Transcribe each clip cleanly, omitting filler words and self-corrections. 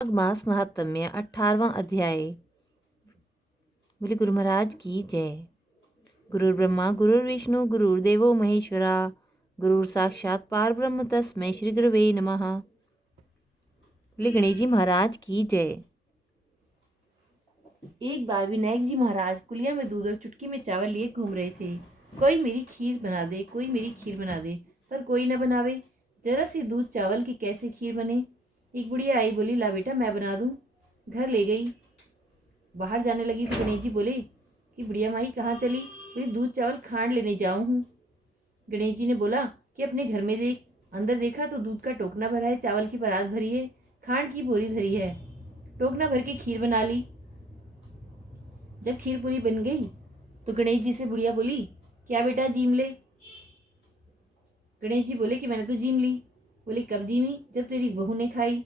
माघ मास महात्म्य 18वां अध्याय। बोले गुरु महाराज की जय। गुरुर् ब्रह्मा गुरुर्विष्णु गुरुर्देवो महेश्वरा, गुरुर साक्षात पार ब्रह्म तस्मै श्री गुरुवे नमः। बोले गणेश जी महाराज की जय। एक बार विनायक जी महाराज कुलिया में दूध और चुटकी में चावल लिए घूम रहे थे। कोई मेरी खीर बना दे, कोई मेरी खीर बना दे, पर कोई न बनावे। जरा सी दूध चावल की कैसे खीर बने। एक बुढ़िया आई, बोली ला बेटा मैं बना दूं। घर ले गई। बाहर जाने लगी तो गणेश जी बोले कि बुढ़िया माई कहाँ चली। बोली दूध चावल खांड लेने जाऊं हूँ। गणेश जी ने बोला कि अपने घर में देख। अंदर देखा तो दूध का टोकना भरा है, चावल की परात भरी है, खांड की बोरी धरी है। टोकना भर के खीर बना ली। जब खीर पूरी बन गई तो गणेश जी से बुढ़िया बोली, क्या बेटा जीम ले। गणेश जी बोले कि मैंने तो जीम ली। बोली कब जीमी। जब तेरी बहू ने खाई।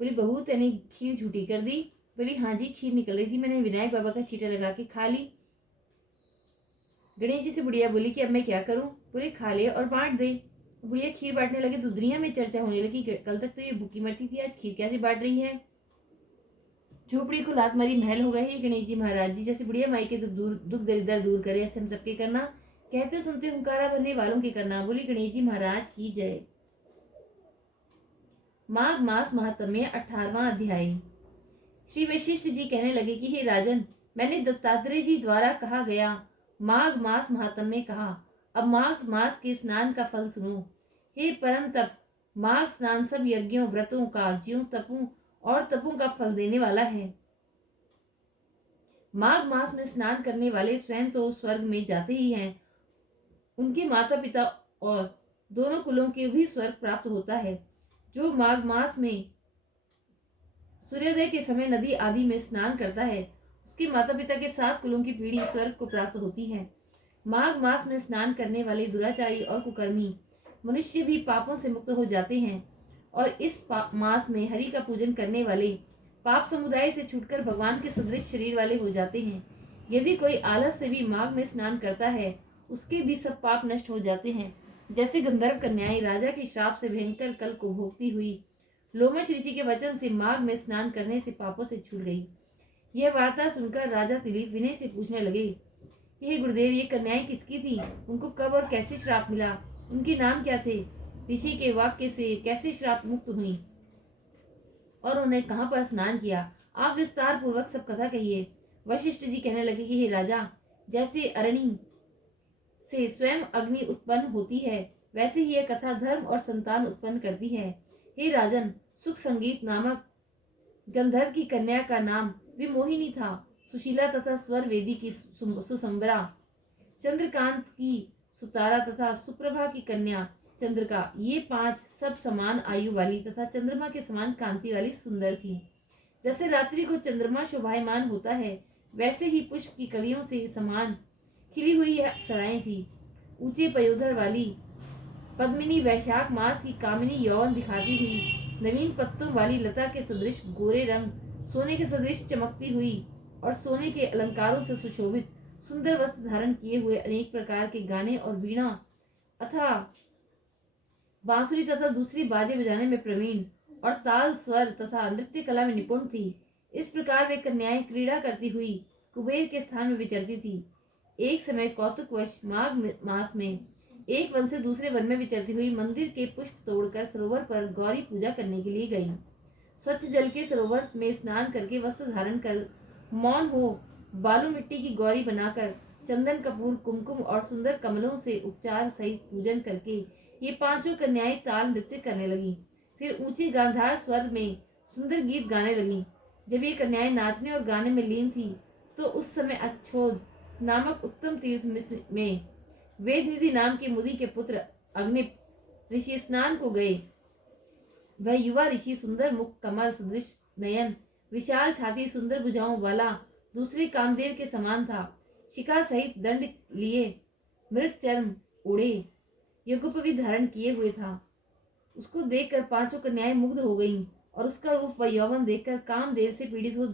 बोली बहू तेने खीर झूठी कर दी। बोली हाँ जी, खीर निकल रही थी, मैंने विनायक बाबा का चीटा लगा के खा ली। गणेश जी से बुढ़िया बोली कि अब मैं क्या करूं। बोले खा ले और बांट दे। बुढ़िया खीर बांटने लगे तो दुनिया में चर्चा होने लगी, कल तक तो ये भूखी मरती थी, आज खीर कैसे बांट रही है। झोपड़ी को लात मारी महल हो गए। गणेश जी महाराज जी जैसे बुढ़िया माई के दुख दरिद्र दूर करे, ऐसे हम सबके करना। कहते सुनते हुंकारा भरने वालों के करना। बोली गणेश जी महाराज की जय। माघ मास महात्म्य 18वां अध्याय। श्री वशिष्ठ जी कहने लगे कि हे राजन, मैंने दत्तात्रेय जी द्वारा कहा गया माघ मास महात्म्य कहा। अब माघ मास के स्नान का फल सुनो। हे परम तप, माघ स्नान सब यज्ञों व्रतों काज्यों तपों और तपों का फल देने वाला है। माघ मास में स्नान करने वाले स्वयं तो स्वर्ग में जाते ही हैं, उनके माता पिता और दोनों कुलों के भी स्वर्ग प्राप्त होता है। जो माघ मास में सूर्योदय के समय नदी आदि में स्नान करता है, उसके माता पिता के 7 कुलों की पीढ़ी स्वर्ग को प्राप्त होती है। माघ मास में स्नान करने वाले दुराचारी और कुकर्मी मनुष्य भी पापों से मुक्त हो जाते हैं, और इस मास में हरि का पूजन करने वाले पाप समुदाय से छूटकर भगवान के सदृश शरीर वाले हो जाते हैं। यदि कोई आलस से भी माघ में स्नान करता है, उसके भी सब पाप नष्ट हो जाते हैं। जैसे गंधर्व कन्याएं राजा के श्राप से भयंकर कल को भोगती हुई लोमश ऋषि के वचन से माघ में स्नान करने से पापों से छूट गई। यह वार्ता सुनकर राजा दिलीप विनय से पूछने लगे, हे गुरुदेव, ये कन्याएं किसकी थी, उनको कब और कैसे श्राप मिला, उनके नाम क्या थे, ऋषि के वाक्य से कैसे श्राप मुक्त हुई और उन्हें कहां पर स्नान किया। आप विस्तार पूर्वक सब कथा कहिए। वशिष्ठ जी कहने लगे कि हे राजा, जैसे अरणि से स्वयं अग्नि उत्पन्न होती है, वैसे ही यह कथा धर्म और संतान उत्पन्न करती है। हे राजन, सुख संगीत नामक गंधर्व की कन्या का नाम विमोहिनी था। सुशीला तथा स्वर वेदी की सुसंबरा, चंद्रकांत की सुतारा तथा सुप्रभा की कन्या चंद्रका, ये 5 सब समान आयु वाली तथा चंद्रमा के समान कांति वाली सुंदर थी। जैसे रात्रि को चंद्रमा शोभायमान होता है, वैसे ही पुष्प की कलियों से समान खिली हुई यह अप्सराएं थी। ऊंचे पयोधर वाली पद्मिनी वैशाख मास की कामिनी यौवन दिखाती हुई, नवीन पत्तों वाली लता के सदृश गोरे रंग, सोने के सदृश चमकती हुई और सोने के अलंकारों से सुशोभित, सुंदर वस्त्र धारण किए हुए, अनेक प्रकार के गाने और वीणा अथा बांसुरी तथा दूसरी बाजे बजाने में प्रवीण और ताल स्वर तथा नृत्य कला में निपुण थी। इस प्रकार वे कन्याएं क्रीड़ा करती हुई कुबेर के स्थान में विचरती थी। एक समय कौतुकवश माघ मास में एक वन से दूसरे वन में विचरती हुई मंदिर के पुष्प तोड़कर सरोवर पर गौरी पूजा करने के लिए गई। स्वच्छ जल के सरोवर में स्नान करके वस्त्र धारण कर मौन हो बालू मिट्टी की गौरी बनाकर चंदन कपूर कुमकुम और सुंदर कमलों से उपचार सहित पूजन करके ये 5 कन्याएं ताल नृत्य करने लगी। फिर ऊंचे गांधार स्वर में सुंदर गीत गाने लगी। जब ये कन्याएं नाचने और गाने में लीन थी, तो उस समय अच्छोद नामक उत्तम तीर्थ में वेदनिधि नाम के मुनि के पुत्र अग्नि ऋषि स्नान को गए। वह युवा ऋषि सुंदर मुख, कमल सदृश नयन, विशाल छाती, सुंदर भुजाओं वाला दूसरे कामदेव के समान था। शिखा सहित दंड लिए मृग चर्म ओढ़े यज्ञोपवी धारण किए हुए था। उसको देखकर 5 कन्याएं मुग्ध हो गईं और उसका रूप व यौवन देखकर कामदेव से पीड़ित हो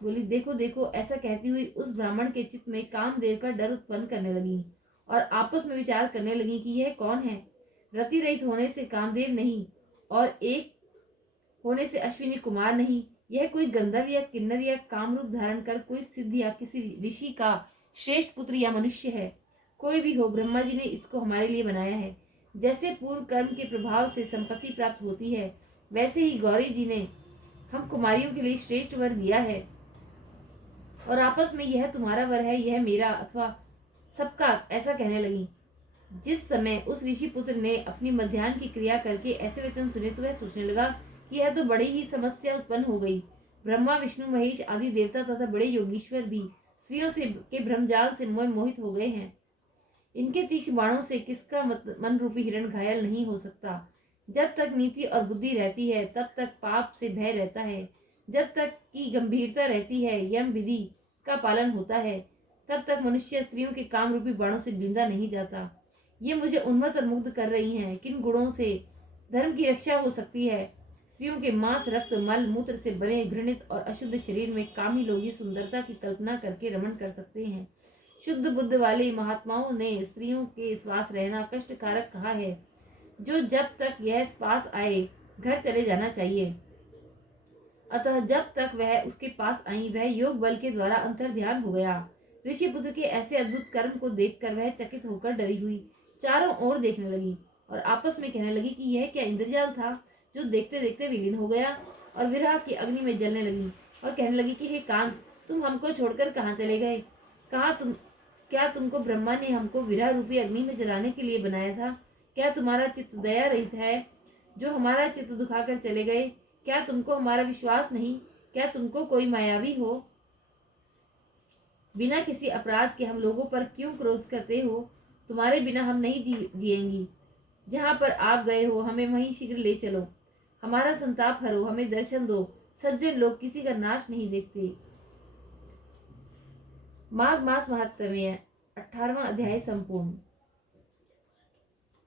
बोली, देखो देखो, ऐसा कहती हुई उस ब्राह्मण के चित्त में कामदेव का डर उत्पन्न करने लगी और आपस में विचार करने लगी कि यह कौन है। रति रहित होने से कामदेव नहीं और एक होने से अश्विनी कुमार नहीं, यह कोई गंधर्व या किन्नर या काम रूप धारण कर कोई सिद्ध या किसी ऋषि का श्रेष्ठ पुत्र या मनुष्य है। कोई भी हो, ब्रह्मा जी ने इसको हमारे लिए बनाया है। जैसे पूर्व कर्म के प्रभाव से संपत्ति प्राप्त होती है, वैसे ही गौरी जी ने हम कुमारियों के लिए श्रेष्ठ वर दिया है। और आपस में यह तुम्हारा वर है, यह मेरा अथवा सबका, ऐसा कहने लगी। जिस समय उस ऋषि पुत्र ने अपनी मध्याह्न की क्रिया करके ऐसे वचन सुने तो वह सोचने लगा कि यह तो बड़ी ही समस्या उत्पन्न हो गई। ब्रह्मा विष्णु महेश आदि देवता तथा बड़े योगीश्वर भी स्त्रियों से के भ्रमजाल से मोहित हो गए हैं। इनके तीक्ष्ण बाणों से किसका मन रूपी हिरण घायल नहीं हो सकता। जब तक नीति और बुद्धि रहती है तब तक पाप से भय रहता है। जब तक की गंभीरता रहती है, यम विधि का पालन होता है, तब तक मनुष्य स्त्रियों के काम रूपी बाणों से बिंदा नहीं जाता। ये मुझे उन्मत्त और मुग्ध कर रही हैं। किन गुणों से धर्म की रक्षा हो सकती है? स्त्रियों के मांस रक्त मल मूत्र से बने घृणित और अशुद्ध शरीर में कामी लोग ही सुंदरता की कल्पना करके रमण कर सकते हैं। शुद्ध बुद्ध वाले महात्माओं ने स्त्रियों के पास रहना कष्टकारक कहा है। जो जब तक यह पास आए घर चले जाना चाहिए। अतः जब तक वह उसके पास आई, वह योग बल के द्वारा अंतर ध्यान हो गया। ऋषि पुत्र के ऐसे अद्भुत कर्म को देखकर वह चकित होकर डरी हुई चारों ओर देखने लगी और आपस में कहने लगी कि यह क्या इंद्रजाल था जो देखते देखते विलीन हो गया। और विरह की अग्नि में जलने लगी और कहने लगी कि हे कांत, तुम हमको छोड़कर कहाँ चले गए? कहा तुम क्या तुमको ब्रह्मा ने हमको विरह रूपी अग्नि में जलाने के लिए बनाया था? क्या तुम्हारा चित्त दया रहित है जो हमारा चित्त दुखाकर चले गए? क्या तुमको हमारा विश्वास नहीं? क्या तुमको कोई मायावी हो? बिना किसी अपराध के हम लोगों पर क्यों क्रोध करते हो? तुम्हारे बिना हम नहीं जिएंगी। जहां पर आप गए हो हमें वहीं शीघ्र ले चलो। हमारा संताप हरो, हमें दर्शन दो। सज्जन लोग किसी का नाश नहीं देखते। माघ मास महात्म्य 18वां अध्याय संपूर्ण।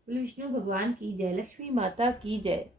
विष्णु भगवान की जय। लक्ष्मी माता की जय।